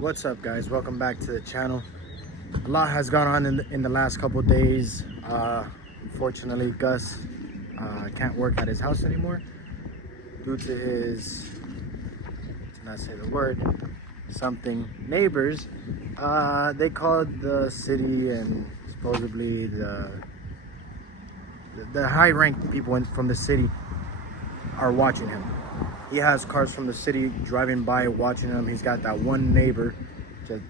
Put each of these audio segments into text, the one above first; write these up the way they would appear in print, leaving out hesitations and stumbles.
What's up, guys? Welcome back to the channel. A lot has gone on in the last couple of days. Unfortunately, Gus can't work at his house anymore due to his, to not say the word, something neighbors. They called the city, and supposedly the high-ranked people from the city are watching him. He has cars from the city driving by watching him. He's got that one neighbor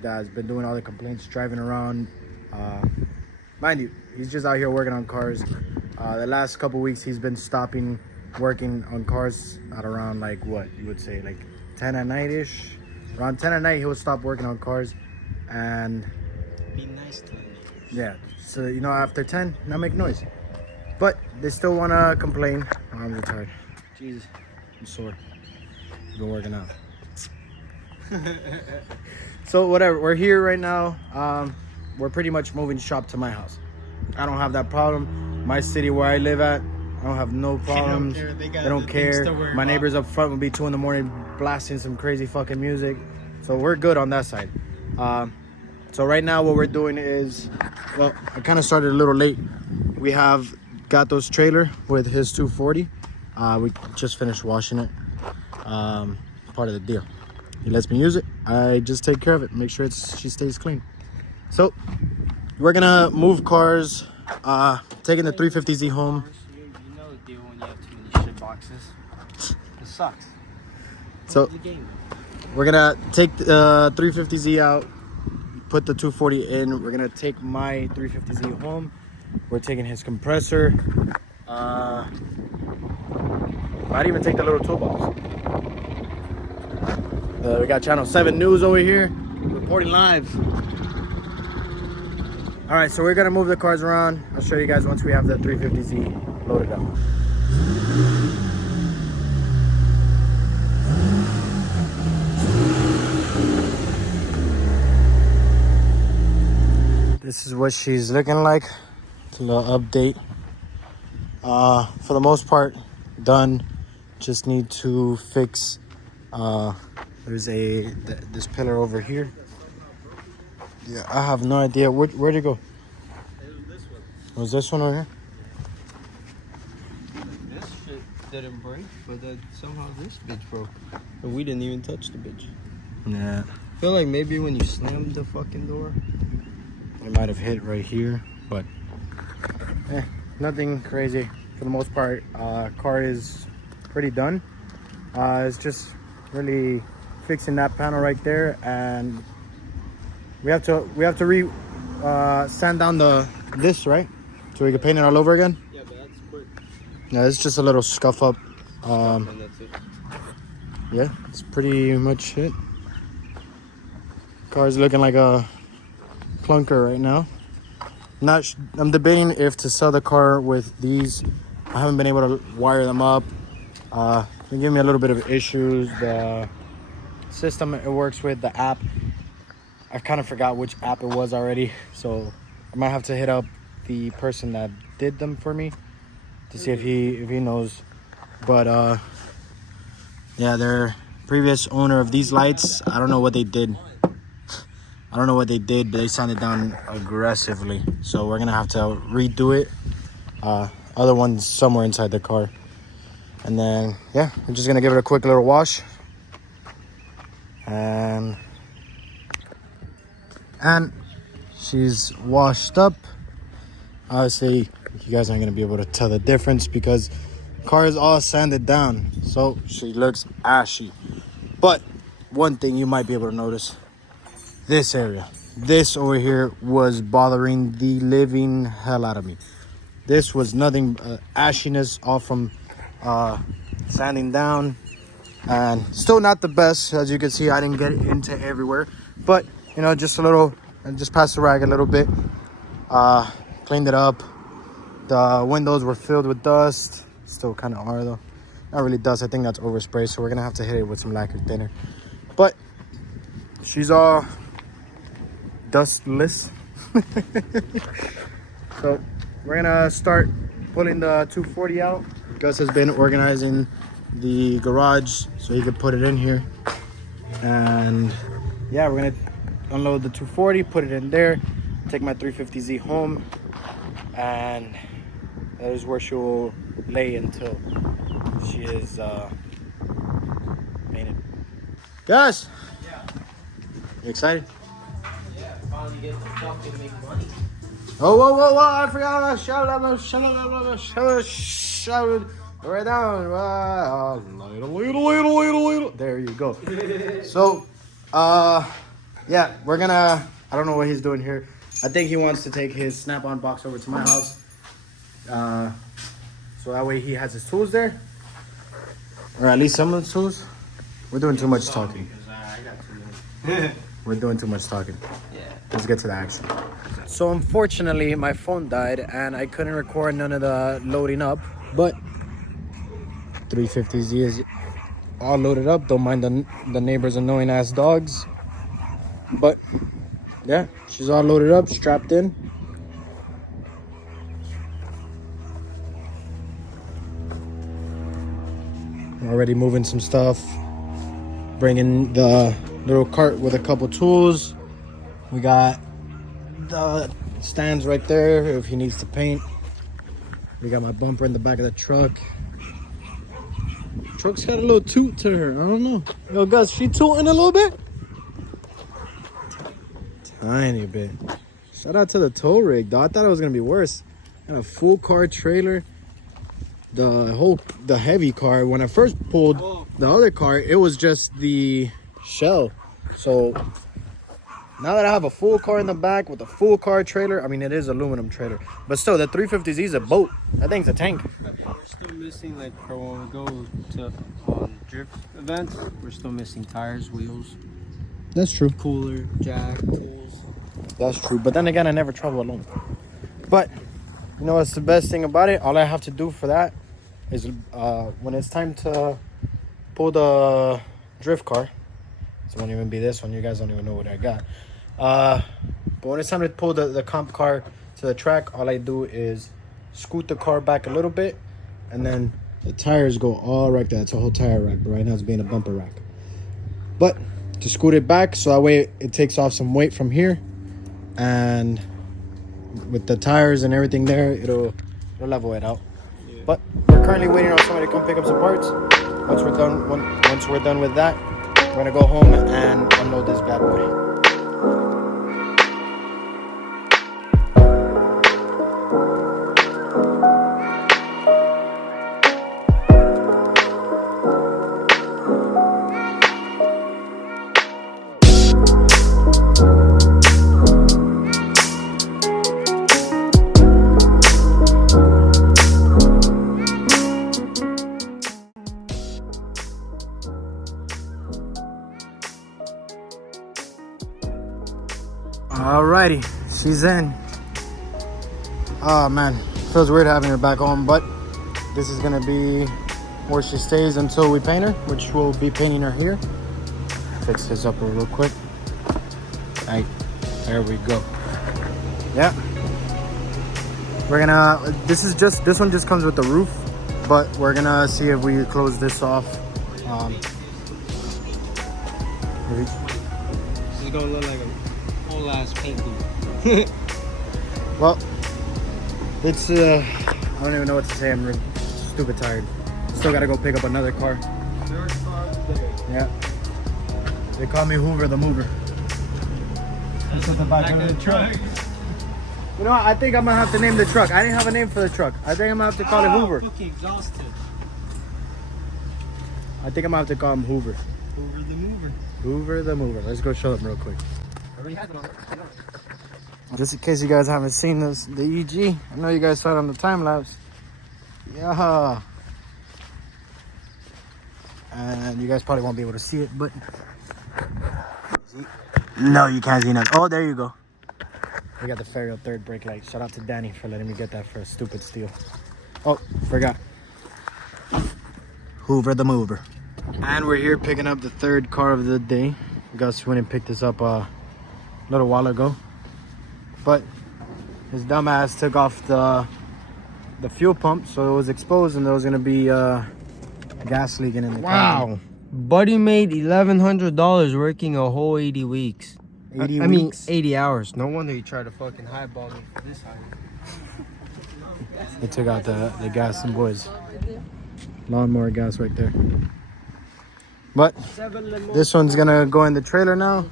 that's been doing all the complaints, driving around. Mind you, he's just out here working on cars. The last couple weeks he's been stopping working on cars at around, like, what you would say, like 10 at night ish. Around 10 at night he would stop working on cars and be nice to him. Yeah, so you know, after 10 not make noise. But they still want to complain. Oh, I'm retired. Jesus, I'm sore. Been working out. So whatever, we're here right now. We're pretty much moving shop to my house. I don't have that problem. My city where I live at, I don't have no problems. They don't care. My neighbors up front will be 2 in the morning blasting some crazy fucking music. So we're good on that side. So right now what we're doing is, well, I kind of started a little late. We have Gato's trailer with his 240. We just finished washing it. Part of the deal. He lets me use it. I just take care of it, make sure she stays clean. So we're gonna move cars, taking the 350Z home. You know the deal when you have too many shit boxes. It sucks. So we're gonna take the 350Z out, put the 240 in. We're gonna take my 350Z home. We're taking his compressor. Might even take the little toolbox. We got Channel 7 News over here, reporting live. All right, so we're gonna move the cars around. I'll show you guys once we have the 350Z loaded up. This is what she's looking like. It's a little update. For the most part, done. Just need to fix. There's this pillar over here. Yeah, I have no idea where'd it go. Was this one over here? This shit didn't break, but somehow this bitch broke. And we didn't even touch the bitch. Yeah. I feel like maybe when you slammed the fucking door, it might have hit right here, but nothing crazy. For the most part, car is pretty done. It's just really fixing that panel right there, and we have to sand down this, right, so we can paint it all over again. Yeah, but that's quick. Yeah, it's just a little scuff up. And that's it. Yeah, it's pretty much it. Car's looking like a clunker right now. I'm debating if to sell the car with these. I haven't been able to wire them up. They give me a little bit of issues. The system it works with, the app, I kind of forgot which app it was already, so I might have to hit up the person that did them for me to see if he knows. But yeah, their previous owner of these lights, I don't know what they did. I don't know what they did, but they sanded down aggressively, so we're gonna have to redo it. Other ones somewhere inside the car. And then, yeah, I'm just gonna give it a quick little wash. And she's washed up. Obviously, you guys aren't gonna be able to tell the difference because the car is all sanded down. So she looks ashy. But one thing you might be able to notice, this area. This over here was bothering the living hell out of me. This was nothing ashiness all from sanding down, and still not the best. As you can see, I didn't get it into everywhere, but you know, just a little. I just passed the rag a little bit, cleaned it up. The windows were filled with dust, still kind of are though, not really dust. I think that's overspray, so we're gonna have to hit it with some lacquer thinner. But she's all dustless. So we're gonna start pulling the 240 out. Gus has been organizing the garage so he could put it in here. And yeah, we're gonna unload the 240, put it in there, take my 350Z home, and that is where she will lay until she is painted. Gus! Yeah. You excited? Yeah, finally get the fucking make money. Oh, whoa, whoa, whoa, I forgot about shout right down. There you go. So, yeah, we're gonna, I don't know what he's doing here. I think he wants to take his Snap-on box over to my house. So that way he has his tools there. Or at least some of the tools. We're doing too much talking. I got too many. We're doing too much talking. Yeah. Let's get to the action. So unfortunately, my phone died and I couldn't record none of the loading up. But 350Z is all loaded up. Don't mind the neighbors' annoying ass dogs. But yeah, she's all loaded up, strapped in. Already moving some stuff. Bringing the little cart with a couple tools. We got the stands right there if he needs to paint. We got my bumper in the back of the truck. Truck's got a little toot to her. I don't know. Yo, Gus, she tooting a little bit? Tiny bit. Shout out to the tow rig, though. I thought it was gonna be worse. Got a full car trailer. The heavy car. When I first pulled the other car, it was just the shell. So now that I have a full car in the back with a full car trailer, I mean it is aluminum trailer, but still the 350Z is a boat. That thing's a tank. We're still missing, like for when we go to on drift events, we're still missing tires, wheels. That's true. Cooler, jack, tools. That's true. But then again, I never travel alone. But you know what's the best thing about it? All I have to do for that is when it's time to pull the drift car. It won't even be this one. You guys don't even know what I got. But when it's time to pull the comp car to the track, all I do is scoot the car back a little bit, and then the tires go all right there. It's a whole tire rack, but right now it's being a bumper rack. But to scoot it back so that way it takes off some weight from here, and with the tires and everything there, it'll level it out. Yeah. But we're currently waiting on somebody to come pick up some parts. Once we're done with that, we're gonna go home and unload this bad boy. Alrighty, she's in. Oh man, feels weird having her back home, but this is gonna be where she stays until we paint her, which we'll be painting her here. Fix this up real quick. Right, there we go. Yeah, we're gonna. This one just comes with the roof, but we're gonna see if we close this off. This is gonna look like a whole ass paint booth. Well, it's I don't even know what to say. I'm stupid tired. Still gotta go pick up another car. Yeah. They call me Hoover the Mover. That's what the back of the truck. You know what? I think I'm gonna have to name the truck. I didn't have a name for the truck. I think I'm gonna have to call it Hoover. Fucking exhausted. I think I'm gonna have to call him Hoover. Hoover the Mover. Hoover the Mover. Let's go show them real quick. Just in case you guys haven't seen this, the EG. I know you guys saw it on the time lapse. Yeah. And you guys probably won't be able to see it, but no, you can't see nothing. Oh, there you go. We got the Ferial third brake light. Shout out to Danny for letting me get that for a stupid steal. Oh, forgot. Hoover the Mover. And we're here picking up the third car of the day. Gus went and picked this up a little while ago, but his dumbass took off the the fuel pump, so it was exposed, and there was gonna be gas leaking in the Wow. Buddy made $1,100 working a whole 80 weeks. 80 I mean, weeks. 80 hours. No wonder he tried to fucking highball me for this high. They took out the gas, and boys, lawnmower gas right there. But this one's gonna go in the trailer now.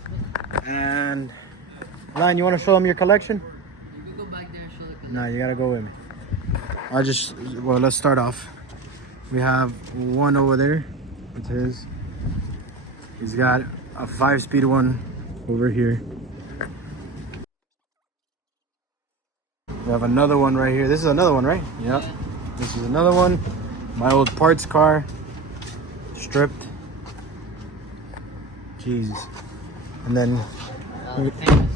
And Lion, you want to show them your collection? You can go back there and show the collection. No, you gotta go with me. Well, let's start off. We have one over there. It's his. He's got a 5-speed one over here. We have another one right here. This is another one, right? Yep. Yeah. This is another one. My old parts car. Stripped. Jesus. And then The famous one.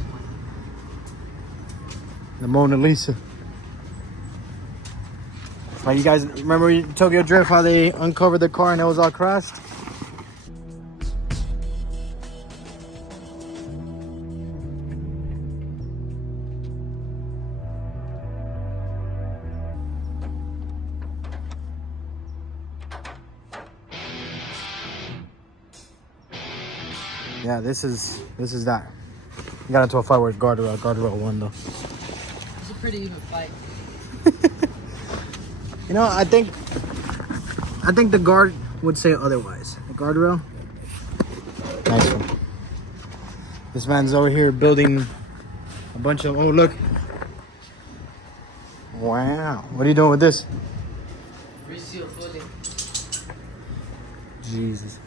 the Mona Lisa. Like, you guys remember Tokyo Drift, how they uncovered the car and it was all crashed? Yeah, this is that. You got into a fight with guardrail won though. It's a pretty even fight. You know, I think the guard would say otherwise. The guardrail, nice one. This man's over here building a bunch of. Oh look! Wow, what are you doing with this? Reseal fully. Jesus.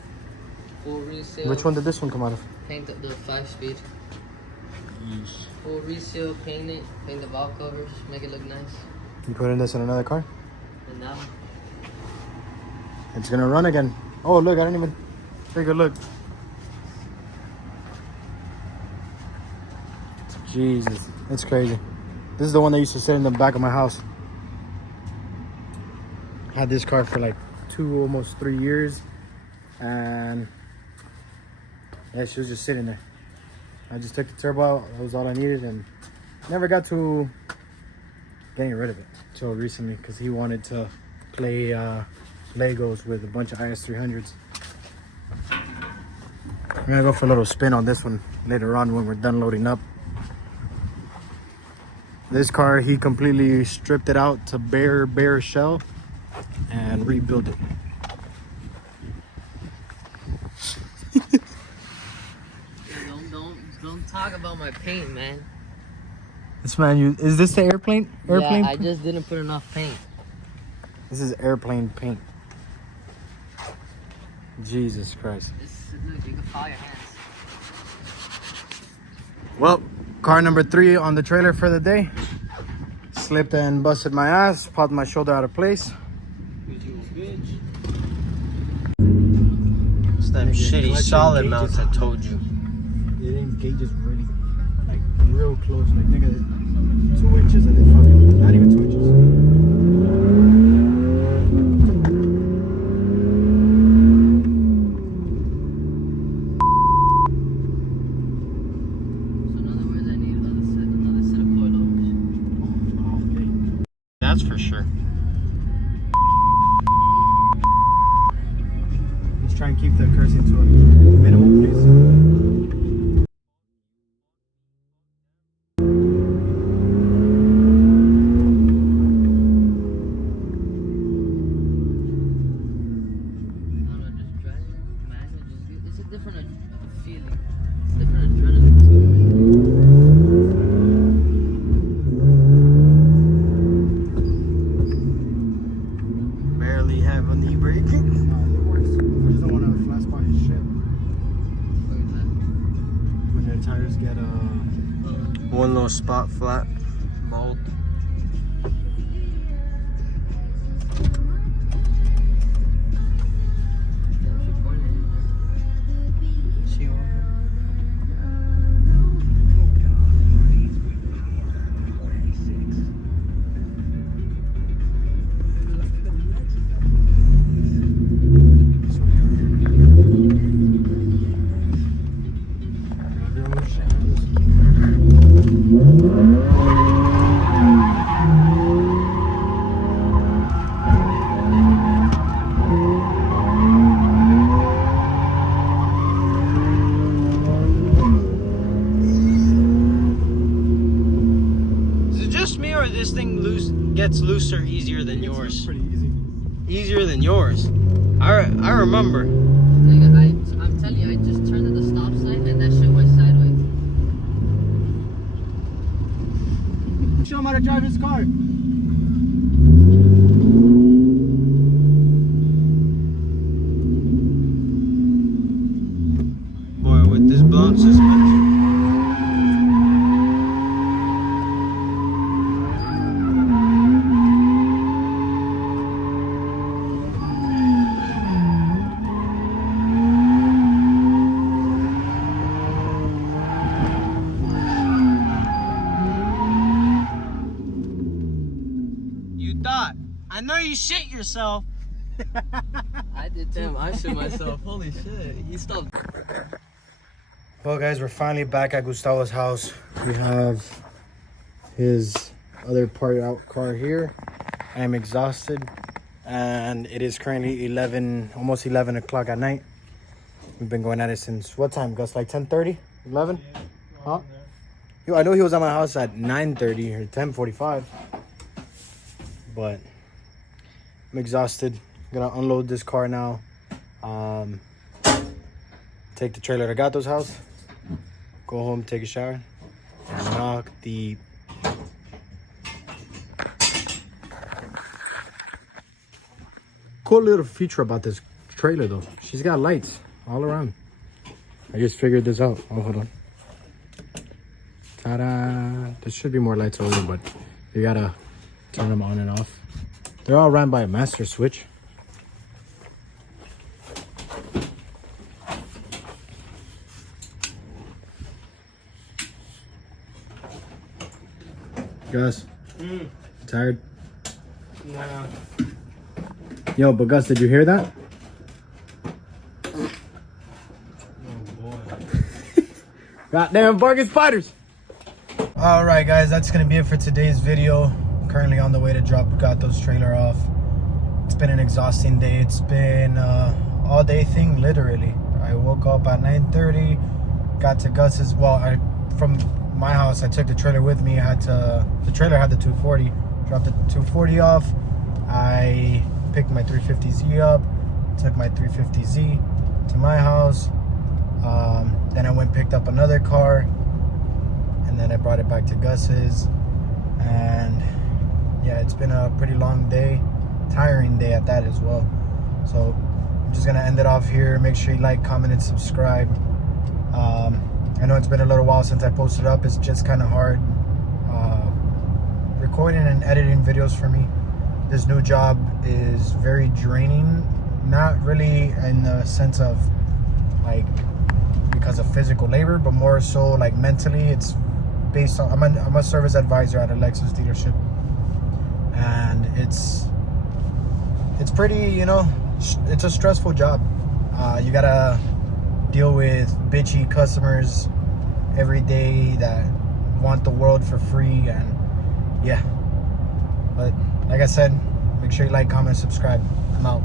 Full reseal. Which one did this one come out of? Paint the 5-speed. Yeesh. Full reseal, paint it, paint the valve covers, make it look nice. You putting this in another car? And now, It's gonna run again. Oh look! I didn't even take a look. Jesus, it's crazy. This is the one that used to sit in the back of my house. Had this car for like almost 3 years, and yeah, she was just sitting there. I just took the turbo out. That was all I needed, and never got to getting rid of it until recently because he wanted to play Legos with a bunch of IS300s. I'm gonna go for a little spin on this one later on when we're done loading up. This car, he completely stripped it out to bare shell and rebuilt it. don't talk about my paint, man. This man, is this the airplane? Yeah, I just didn't put enough paint. This is airplane paint. Jesus Christ. Look, you can file your hands. Well, car number 3 on the trailer for the day. Slipped and busted my ass, popped my shoulder out of place. It's them shitty solid mounts I told you. It engages really, like, real close. Like, nigga, 2 inches and it fucking, not even 2 inches. That's for sure. Let's try and keep the cursing to a minimum, please. It's a different feeling. It's different adrenaline too. Barely have a knee brake. It works. I just don't want to flat spot his shit. When their tires get One little spot flat. Mold. are easier than yours. Pretty easy. Easier than yours. I remember. Nigga, I'm telling you, I just turned at the stop sign and that shit went sideways. Show him how to drive his car. Boy, with this blunt suspension. I know you shit yourself. I did too. I shit myself. Holy shit. He stopped. Well, guys, we're finally back at Gustavo's house. We have his other part out car here. I am exhausted, and it is currently almost 11 o'clock at night. We've been going at it since what time, Gus? Like 10:30, 11? Huh? Yo, I know he was at my house at 9:30 or 10:45, but I'm exhausted. I'm gonna unload this car now. Take the trailer to Gato's house. Go home, take a shower, and knock the cool little feature about this trailer though. She's got lights all around. I just figured this out. Oh, hold on. Ta-da! There should be more lights over, but you gotta turn them on and off. They're all ran by a master switch. Gus, tired? Nah. Yo, but Gus, did you hear that? Oh boy. Goddamn bargain spiders! Alright guys, that's gonna be it for today's video. Currently on the way to drop Gato's trailer off. It's been an exhausting day. It's been all day thing, literally. I woke up at 9:30, got to Gus's, from my house I took the trailer with me. The trailer had the 240, dropped the 240 off. I picked my 350Z up, took my 350Z to my house. Then I went and picked up another car, and then I brought it back to Gus's. And yeah, it's been a pretty long day, tiring day at that as well. So I'm just gonna end it off here. Make sure you like, comment, and subscribe. I know it's been a little while since I posted up. It's just kind of hard recording and editing videos for me. This new job is very draining, not really in the sense of like because of physical labor, but more so like mentally. It's based on I'm a service advisor at a Lexus dealership, and it's pretty, you know, it's a stressful job. You gotta deal with bitchy customers every day that want the world for free, and yeah. But like I said, make sure you like, comment, subscribe. I'm out.